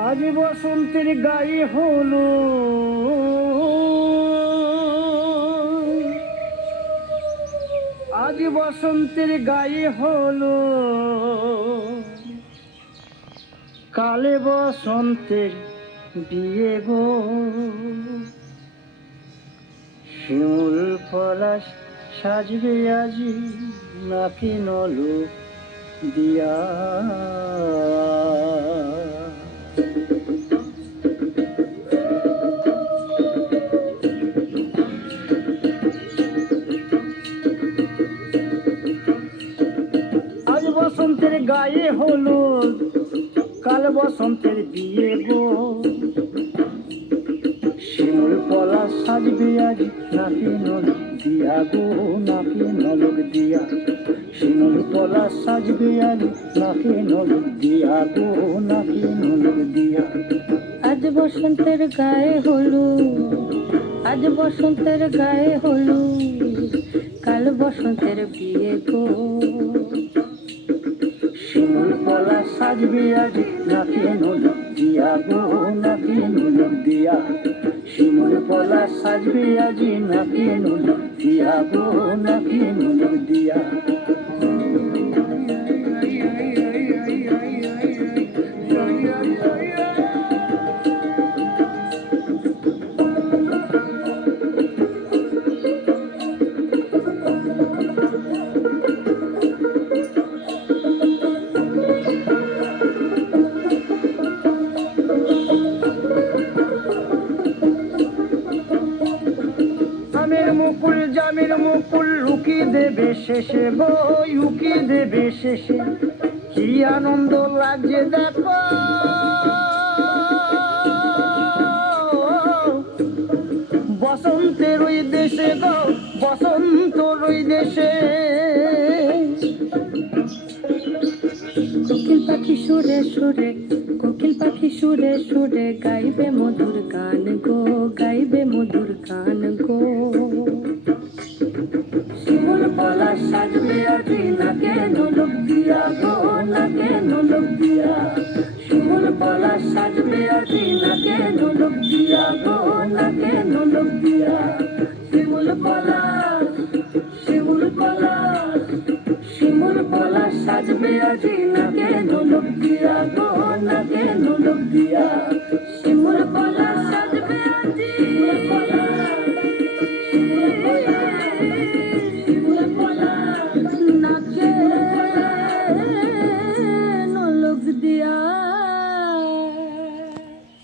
আজ বসন্তের গায়ে হলো আজ বসন্তের গায়ে হলো কালে বসন্তের বিয়ে গো শিমুল পলাশ সাজবে আজি নাকি নলক দিয়া আজ বসন্তের গায়ে হলো কাল বসন্তের বিয়ে গো শিমুল পলাশ সাজবে আজ নাকি নলক দিয়া গো নাকি নলক দিয়া শিমুল পলাশ সাজবে আজ নাকি নলক দিয়া গো নাকি নলক দিয়া আজ বসন্তের গায়ে হলো আজ বসন্তের গায়ে হলো কাল বসন্তের বিয়ে গো শিমুল পলাশ সাজবে আজ নাকি নলক দিয়া গো নাকি নলক দিয়া শিমুল পলাশ সাজবে আজ নাকি নলক দিয়া গো নাকি নলক দিয়া মুকুল জামির মুকুল লুকি দেবে শেষে গো লুকি দেবে শেষে কি আনন্দ লাগছে দেখো বসন্তের ওই দেশে গো বসন্তর ওই দেশে কোকিল পাখি সুরে সুরে কোকিল পাখি সুরে সুরে গাইবে মধুর গান গো গাইবে মধুর গান গো শিমুল পলাশ সাজবে আজি নাকে নলক দিয়া গো নাকে নলক দিয়া শিমুল পলাশ সাজবে আজি নাকে নলক দিয়া গো নাকে নলক দিয়া শিমুল পলাশ শিমুল পলাশ শিমুল পলাশ সাজবে আজি নাকে নলক দিয়া গো নাকে নলক দিয়া